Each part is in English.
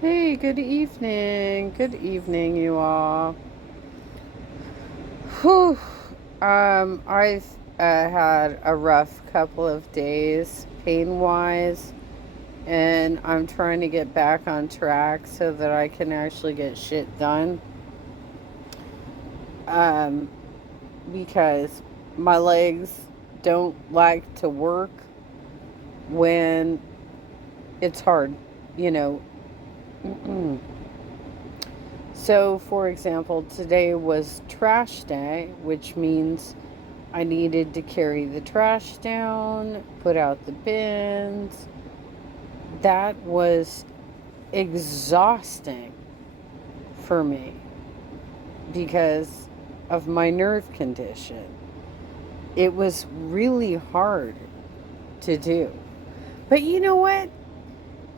Hey, good evening. Good evening, you all. Whew. I've had a rough couple of days pain wise, and I'm trying to get back on track so that I can actually get shit done. Um, because my legs don't like to work when it's hard, you know. So, for example, today was trash day, which means I needed to carry the trash down, put out the bins. That was exhausting for me because of my nerve condition. It was really hard to do. But you know what?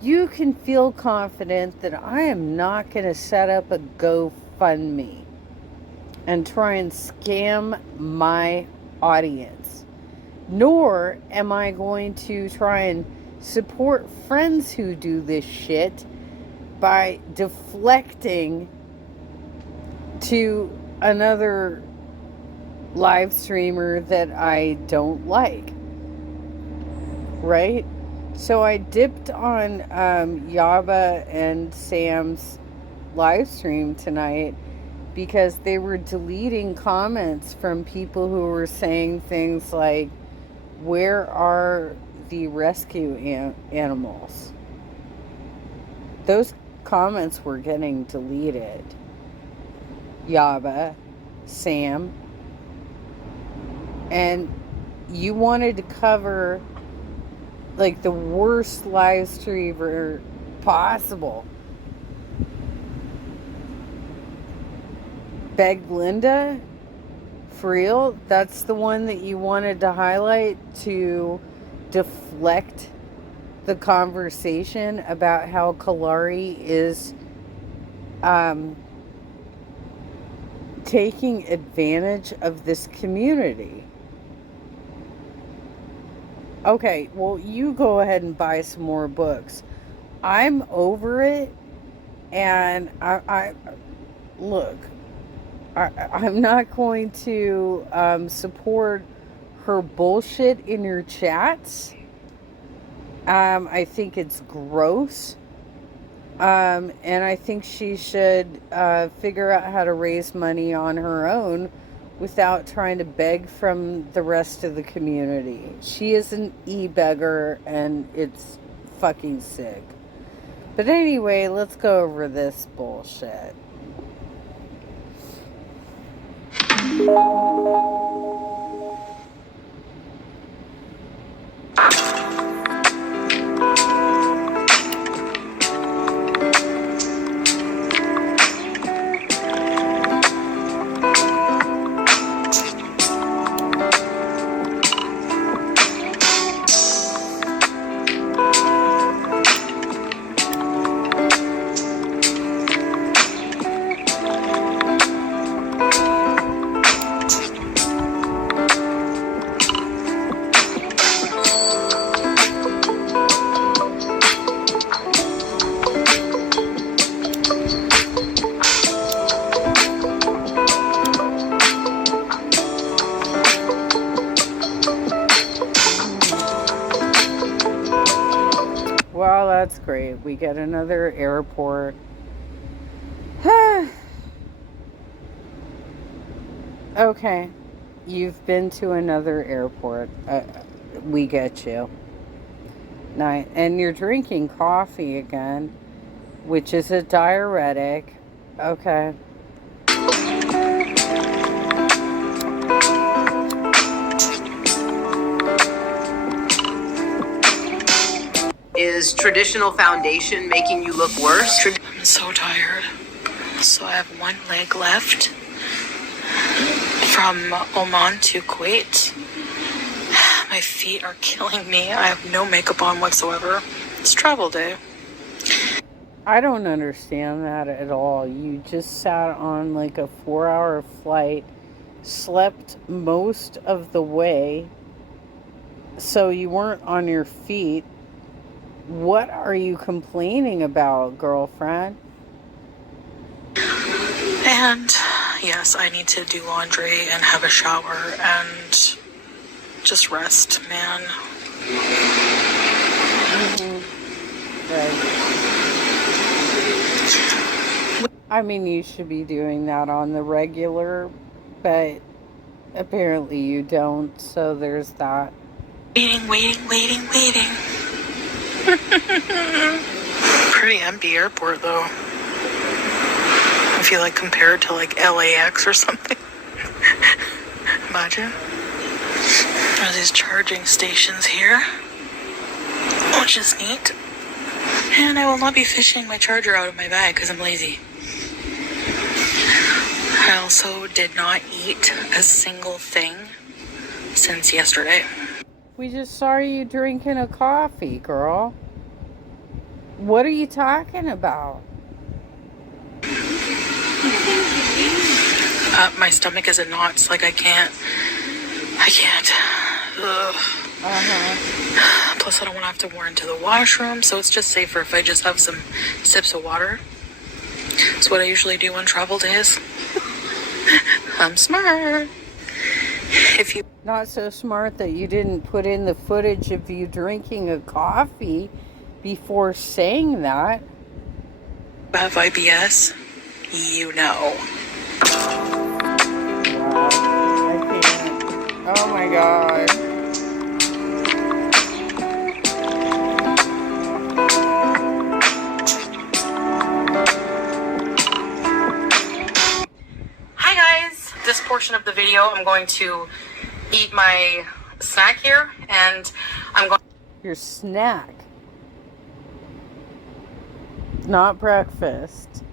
You can feel confident that I am not going to set up a GoFundMe and try and scam my audience. Nor am I going to try and support friends who do this shit by deflecting to another live streamer that I don't like. Right? So I dipped on Yaba and Sam's live stream tonight because they were deleting comments from people who were saying things like, where are the rescue animals? Those comments were getting deleted. Yaba, Sam, and you wanted to cover like the worst live streamer possible. Beg Linda? For real? That's the one that you wanted to highlight to deflect the conversation about how Kalari is taking advantage of this community. Okay, well, you go ahead and buy some more books. I'm over it, and I look, I'm not going to support her bullshit in your chats. I think it's gross. And I think she should figure out how to raise money on her own without trying to beg from the rest of the community. She is an e-beggar, and it's fucking sick. But anyway, let's go over this bullshit. Well, that's great. We get another airport. Okay. You've been to another airport. We get you. Nice. And you're drinking coffee again, which is a diuretic. Okay. Is traditional foundation making you look worse? I'm so tired. So I have one leg left from Oman to Kuwait. My feet are killing me. I have no makeup on whatsoever. It's travel day. I don't understand that at all. You just sat on like a 4-hour flight, slept most of the way, so you weren't on your feet, What are you complaining about, girlfriend? And yes, I need to do laundry and have a shower and just rest, man. Right. I mean, you should be doing that on the regular, but apparently you don't, so there's that. Waiting. Pretty empty airport, though. I feel like compared to like LAX or something. Imagine. There's these charging stations here, which is neat. And I will not be fishing my charger out of my bag because I'm lazy. I also did not eat a single thing since yesterday. We just saw you drinking a coffee, girl. What are you talking about? My stomach is in knots. Like, I can't. Ugh. Plus, I don't want to have to run to the washroom, so it's just safer if I just have some sips of water. It's what I usually do on travel days. I'm smart. If you Not so smart that you didn't put in the footage of you drinking a coffee before saying that. have IBS, you know. Wow, I can't. Oh my god. Hi guys! This portion of the video, I'm going to eat my snack here, and I'm going... Your snack. Not breakfast.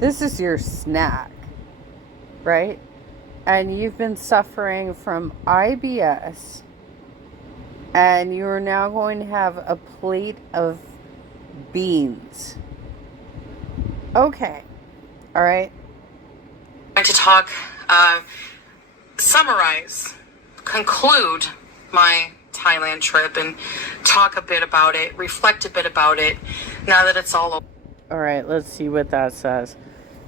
This is your snack, right? And you've been suffering from IBS, and you're now going to have a plate of beans. Okay. All right. I'm going to talk, summarize, conclude my Thailand trip and talk a bit about it, reflect a bit about it, now that it's all over. All right, let's see what that says.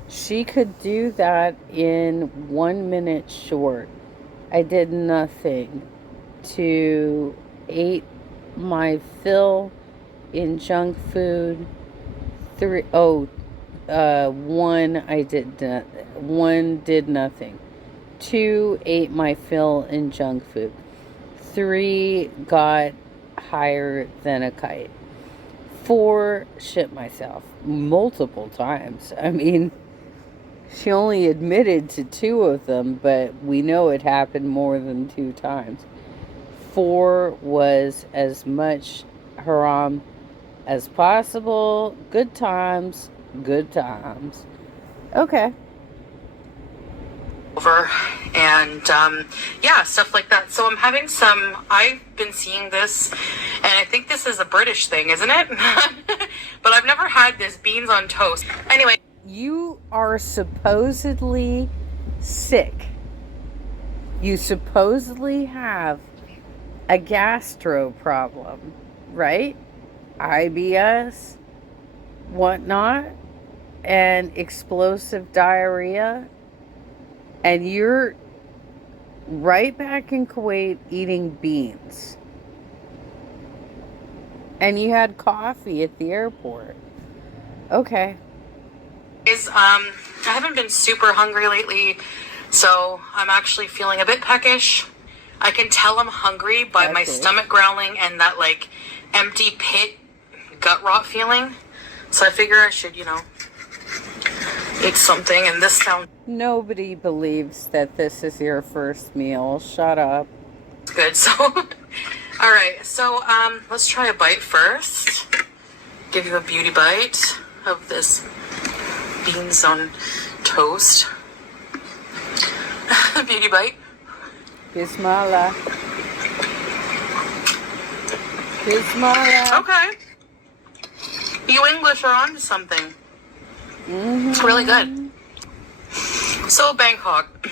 She could do that in 1 minute short. I did nothing to ate my fill in junk food. One did nothing. 2 ate my fill in junk food. 3 got higher than a kite. 4 shit myself multiple times. I mean, she only admitted to 2 of them, but we know it happened more than 2 times. 4 was as much haram as possible. Good times. Okay. Over and yeah, stuff like that. So I've been seeing this, and I think this is a British thing, isn't it? But I've never had this beans on toast. Anyway, You are supposedly sick. You supposedly have a gastro problem, right? IBS, whatnot, and explosive diarrhea. And you're right back in Kuwait eating beans. And you had coffee at the airport. Okay. I haven't been super hungry lately, so I'm actually feeling a bit peckish. I can tell I'm hungry by my stomach growling and that like empty pit gut rot feeling. So I figure I should, eat something, and this sounds Nobody believes that this is your first meal. Shut up. good. So, all right. So, let's try a bite first. Give you a beauty bite of this beans on toast. Beauty bite. Bismillah. Bismillah. Okay. You English are onto something. Mm-hmm. It's really good. So, Bangkok.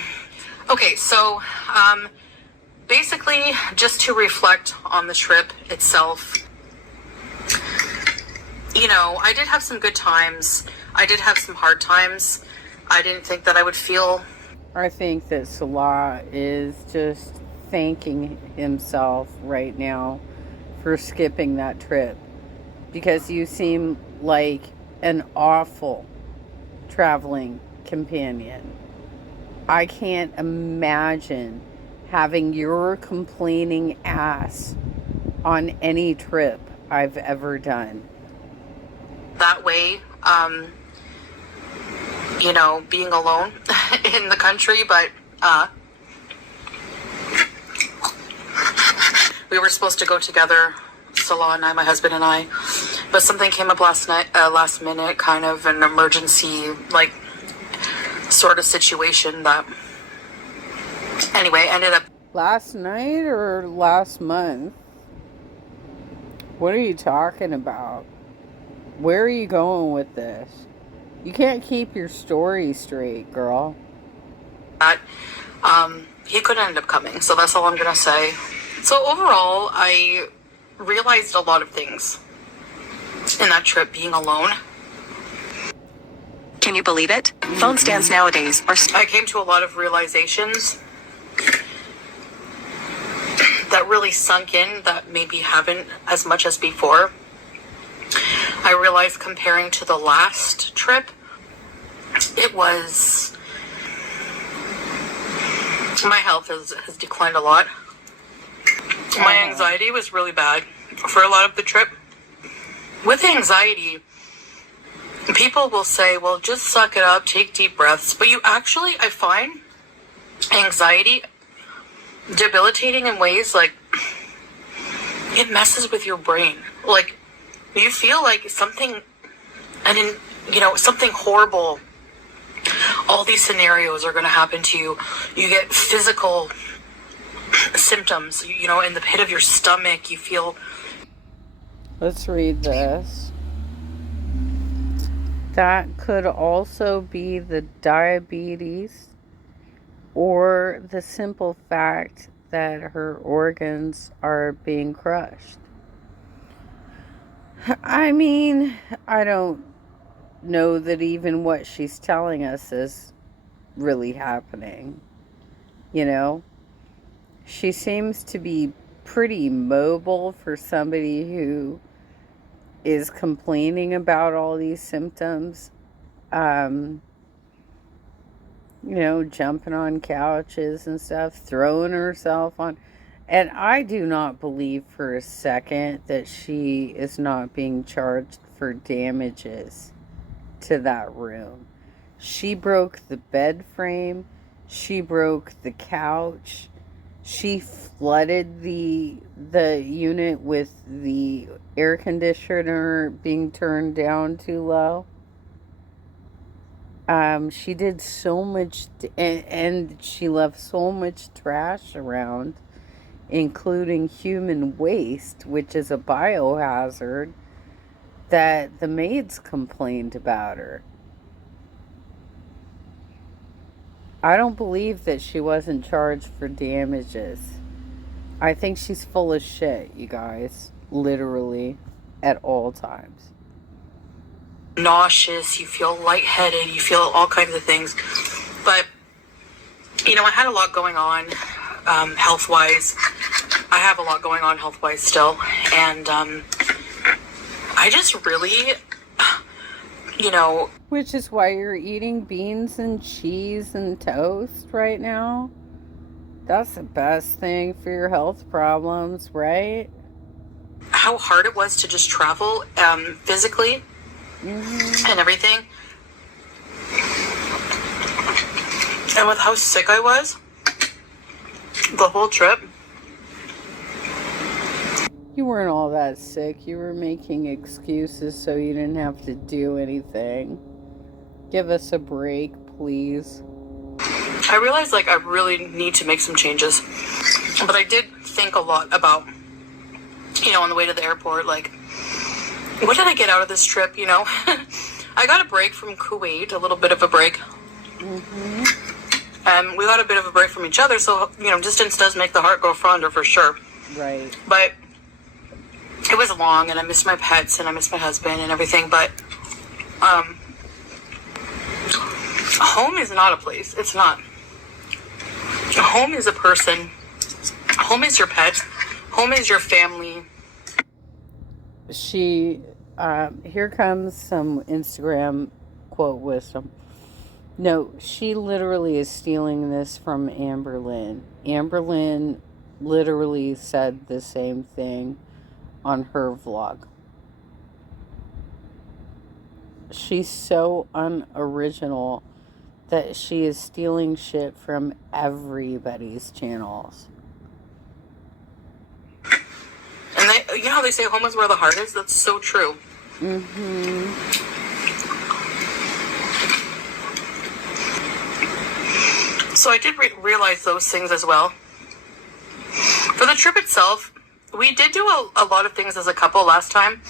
Okay, so, basically, just to reflect on the trip itself, you know, I did have some good times. I did have some hard times. I didn't think that I would feel. I think that Salah is just thanking himself right now for skipping that trip, because you seem like an awful traveling companion. I can't imagine having your complaining ass on any trip I've ever done. That way, you know, being alone in the country, but we were supposed to go together, Salah and I, my husband and I, but something came up last minute, kind of an emergency, like, sort of situation that, anyway, ended up. Last night or last month? What are you talking about? Where are you going with this? You can't keep your story straight, girl. That he couldn't end up coming, so that's all I'm gonna say. So overall, I realized a lot of things in that trip being alone. Can you believe it? Phone stands nowadays are... I came to a lot of realizations that really sunk in that maybe haven't as much as before. I realized comparing to the last trip, it was... my health has declined a lot. My anxiety was really bad for a lot of the trip. With anxiety, people will say, well, just suck it up, take deep breaths. But you actually, I find anxiety debilitating in ways like it messes with your brain. Like, you feel like something, something horrible. All these scenarios are going to happen to you. You get physical symptoms, in the pit of your stomach. You feel... Let's read this. That could also be the diabetes or the simple fact that her organs are being crushed. I mean, I don't know that even what she's telling us is really happening. She seems to be pretty mobile for somebody who is complaining about all these symptoms. Jumping on couches and stuff, throwing herself on. And I do not believe for a second that she is not being charged for damages to that room. She broke the bed frame. She broke the couch. She flooded the unit with the air conditioner being turned down too low. She did so much, and she left so much trash around, including human waste, which is a biohazard, that the maids complained about her. I don't believe that she wasn't charged for damages. I think she's full of shit, you guys. Literally, at all times. Nauseous, you feel lightheaded, you feel all kinds of things. But, I had a lot going on health-wise. I have a lot going on health-wise still. And I just really, Which is why you're eating beans and cheese and toast right now. That's the best thing for your health problems, right? How hard it was to just travel physically. And everything. And with how sick I was the whole trip. You weren't all that sick. You were making excuses so you didn't have to do anything. Give us a break, please. I realized I really need to make some changes. But I did think a lot about, on the way to the airport, what did I get out of this trip, I got a break from Kuwait, a little bit of a break. And we got a bit of a break from each other, so, distance does make the heart grow fonder for sure. Right. But it was long, and I missed my pets, and I missed my husband and everything, but home is not a place. It's not. Home is a person. Home is your pet. Home is your family. Here comes some Instagram quote wisdom. No, she literally is stealing this from Amber Lynn. Amber Lynn literally said the same thing on her vlog. She's so unoriginal that she is stealing shit from everybody's channels. And you know how they say home is where the heart is? That's so true. Mm-hmm. So I did realize those things as well. For the trip itself, we did do a lot of things as a couple last time.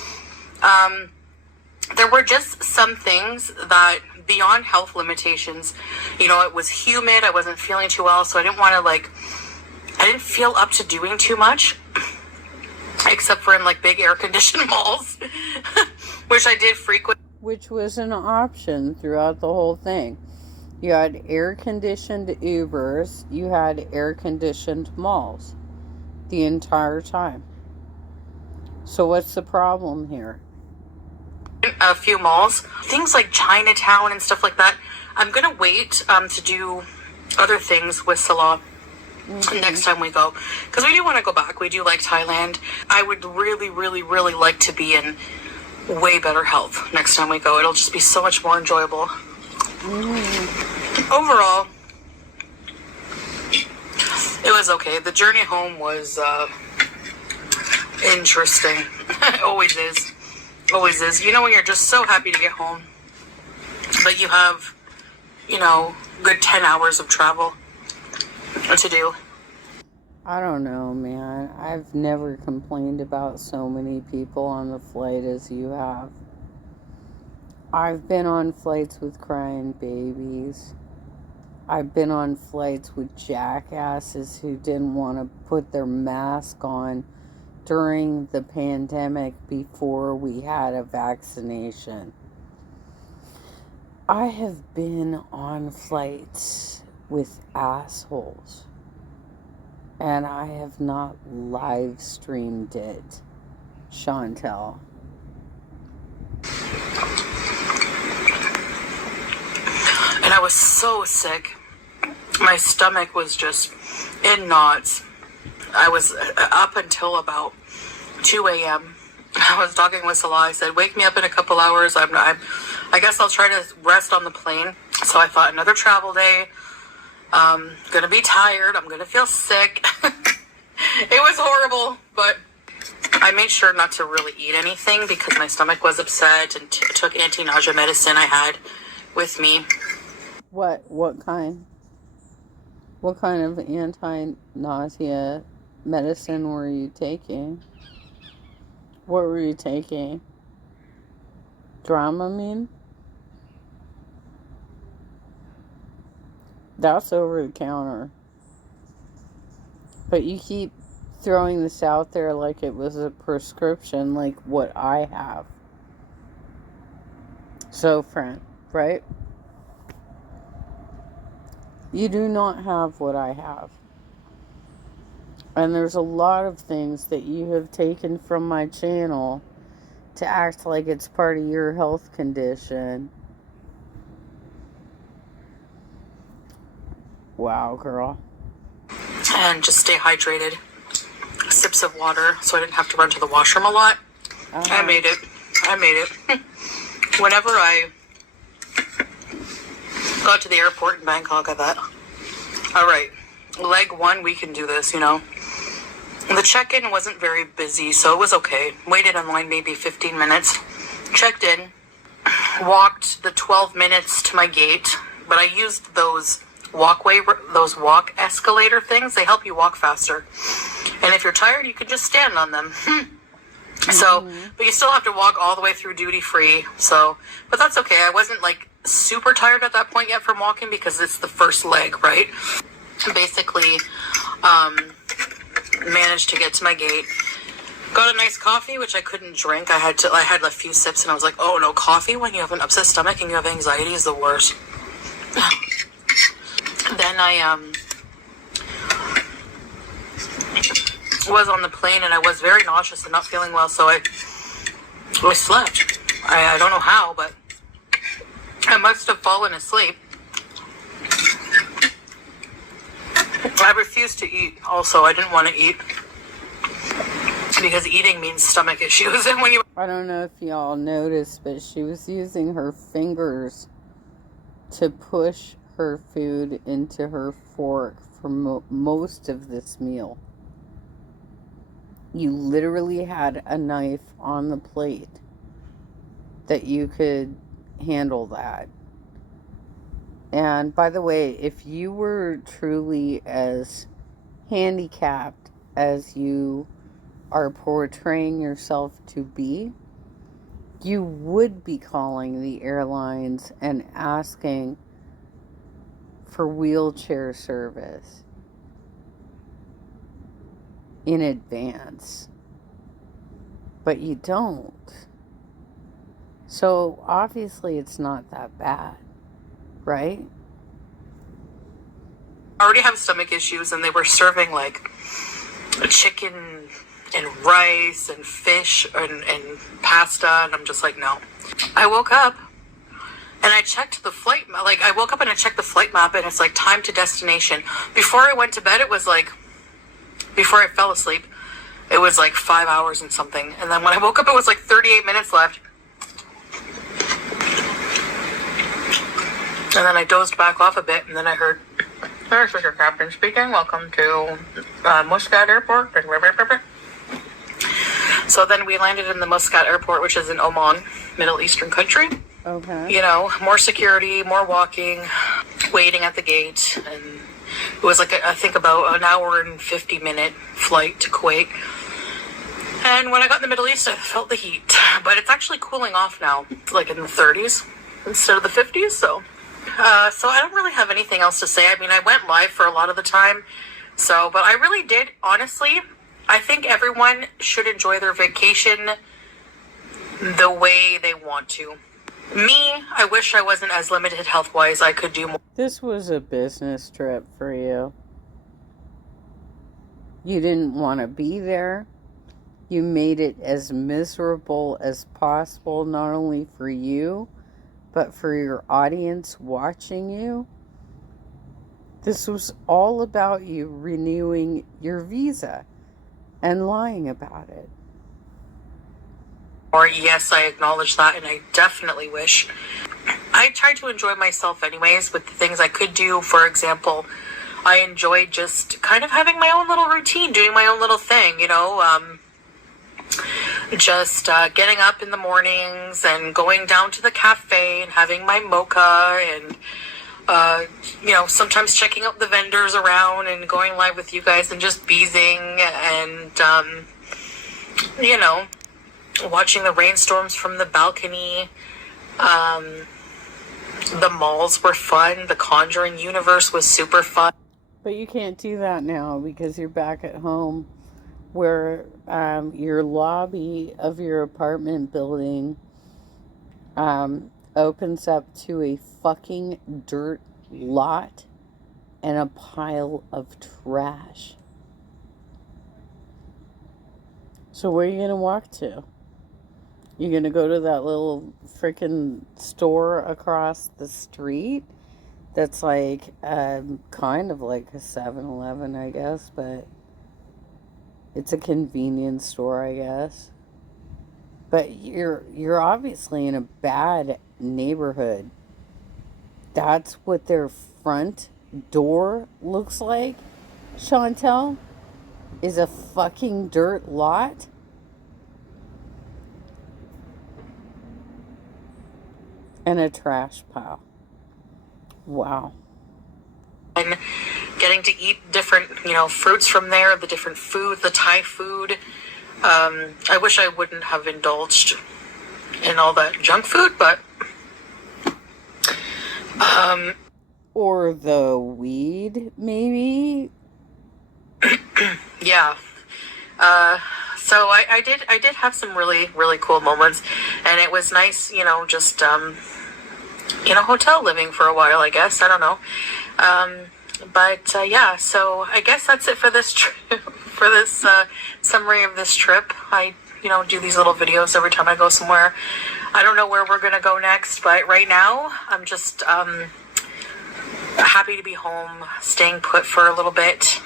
There were just some things that, beyond health limitations, you know, it was humid, I wasn't feeling too well, so I didn't want to, I didn't feel up to doing too much, except for in, big air-conditioned malls, which I did frequent. Which was an option throughout the whole thing. You had air-conditioned Ubers, you had air-conditioned malls the entire time. So what's the problem here? A few malls, things like Chinatown and stuff like that. I'm gonna wait to do other things with Salah next time we go, because we do want to go back. We do like Thailand. I would really, really, really like to be in way better health next time we go. It'll just be so much more enjoyable. Overall, it was okay. The journey home was interesting. It always is. Always is. You know, when you're just so happy to get home, but you have, good 10 hours of travel to do. I don't know, man. I've never complained about so many people on the flight as you have. I've been on flights with crying babies. I've been on flights with jackasses who didn't want to put their mask on during the pandemic before we had a vaccination. I have been on flights with assholes, and I have not live streamed it, Chantel. And I was so sick. My stomach was just in knots. I was up until about 2 a.m. I was talking with Salah. I said, wake me up in a couple hours. I guess I'll try to rest on the plane. So I thought, another travel day. Gonna be tired. I'm gonna feel sick. It was horrible, but I made sure not to really eat anything because my stomach was upset, and took anti-nausea medicine I had with me. What kind? What kind of anti-nausea medicine were you taking? What were you taking? Dramamine? That's over the counter. But you keep throwing this out there like it was a prescription, like what I have. So, friend, right? You do not have what I have. And there's a lot of things that you have taken from my channel to act like it's part of your health condition. Wow, girl. And just stay hydrated. Sips of water so I didn't have to run to the washroom a lot. I made it. Whenever I got to the airport in Bangkok, I thought, all right, leg one, we can do this, The check-in wasn't very busy, so it was okay. Waited in line maybe 15 minutes. Checked in. Walked the 12 minutes to my gate. But I used those walk escalator things. They help you walk faster. And if you're tired, you can just stand on them. So, but you still have to walk all the way through duty free. So, but that's okay. I wasn't super tired at that point yet from walking because it's the first leg, right? Basically, managed to get to my gate. Got a nice coffee, which I couldn't drink. I had a few sips and I was like, oh no, coffee when you have an upset stomach and you have anxiety is the worst. Then I was on the plane and I was very nauseous and not feeling well, so I slept. I don't know how, but I must have fallen asleep. I refused to eat. Also, I didn't want to eat because eating means stomach issues. And when you, I don't know if y'all noticed, but she was using her fingers to push her food into her fork for most of this meal. You literally had a knife on the plate that you could handle that. And by the way, if you were truly as handicapped as you are portraying yourself to be, you would be calling the airlines and asking for wheelchair service in advance. But you don't. So obviously it's not that bad, right? I already have stomach issues and they were serving like chicken and rice and fish and pasta, and I'm just like, no. I woke up and I checked the flight map. Like, I woke up and I checked the flight map and it's like time to destination. Before I went to bed, it was like, before I fell asleep, it was like 5 hours and something. And then when I woke up, it was like 38 minutes left. And then I dozed back off a bit, and then I heard, "This is your captain speaking. Welcome to Muscat Airport." So then we landed in the Muscat Airport, which is in Oman, Middle Eastern country. Okay. You know, more security, more walking, waiting at the gate, and it was like I think about an hour and 50-minute flight to Kuwait. And when I got in the Middle East, I felt the heat, but it's actually cooling off now. It's like in the 30s instead of the 50s. So I don't really have anything else to say. I mean, I went live for a lot of the time. But I really did, honestly, I think everyone should enjoy their vacation the way they want to. Me, I wish I wasn't as limited health-wise. I could do more. This was a business trip for you. You didn't want to be there. You made it as miserable as possible, not only for you, but for your audience watching you. This was all about you renewing your visa and lying about it. Or yes, I acknowledge that, and I definitely wish. I tried to enjoy myself anyways with the things I could do. For example, I enjoyed just kind of having my own little routine, doing my own little thing, you know, just getting up in the mornings and going down to the cafe and having my mocha and, you know, sometimes checking out the vendors around and going live with you guys and just beezing and, you know, watching the rainstorms from the balcony. The malls were fun. The Conjuring universe was super fun. But you can't do that now because you're back at home where your lobby of your apartment building opens up to a fucking dirt lot and a pile of trash. So where are you going to walk to? You're going to go to that little freaking store across the street that's like kind of like a 7-Eleven, I guess, but it's a convenience store, I guess. But you're obviously in a bad neighborhood. That's what their front door looks like, Chantel, is a fucking dirt lot. And a trash pile. Wow. And getting to eat different, you know, fruits from there, the different food, the Thai food. I wish I wouldn't have indulged in all that junk food, but... or the weed, maybe? Yeah. So I did have some really, really cool moments, and it was nice, just hotel living for a while, I guess. I don't know. But yeah, so I guess that's it for this trip, for this summary of this trip. I do these little videos every time I go somewhere. I don't know where we're gonna go next, but right now I'm just happy to be home, staying put for a little bit,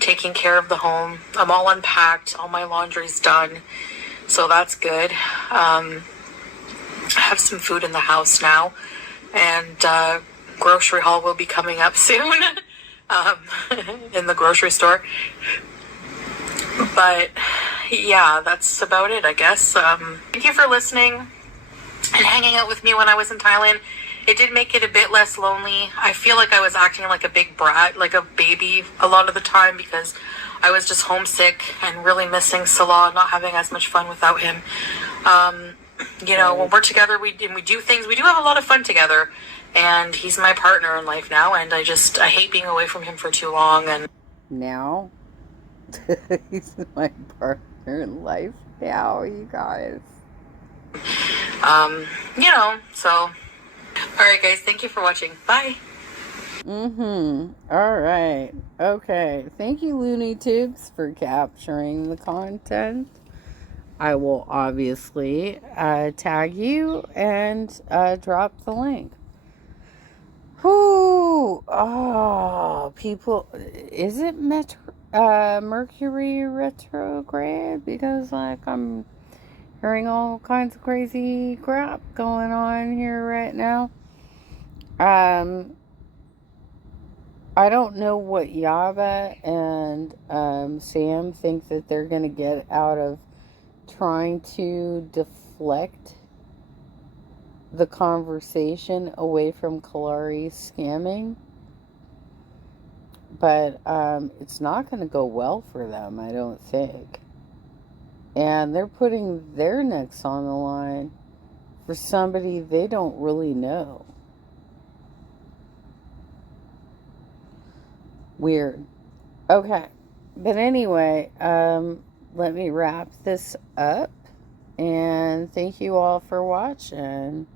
taking care of the home. I'm all unpacked, all my laundry's done, so that's good. I have some food in the house now, and grocery haul will be coming up soon in the grocery store. But yeah, that's about it, I guess. Thank you for listening and hanging out with me when I was in Thailand. It did make it a bit less lonely. I feel like I was acting like a big brat, like a baby a lot of the time, because I was just homesick and really missing Salah, not having as much fun without him. When we're together, we do things. We do have a lot of fun together, and he's my partner in life now, and I hate being away from him for too long. And now, he's my partner in life now, you guys. So, alright guys, thank you for watching. Bye. Alright. Okay. Thank you, Looney Tubes, for capturing the content. I will obviously tag you and drop the link. Whoo! Oh, people, is it Mercury retrograde? Because I'm hearing all kinds of crazy crap going on here right now. I don't know what Yaba and Sam think that they're going to get out of trying to deflect the conversation away from Kalari's scamming. But it's not going to go well for them, I don't think. And they're putting their necks on the line for somebody they don't really know. Weird. Okay. But anyway, let me wrap this up. And thank you all for watching.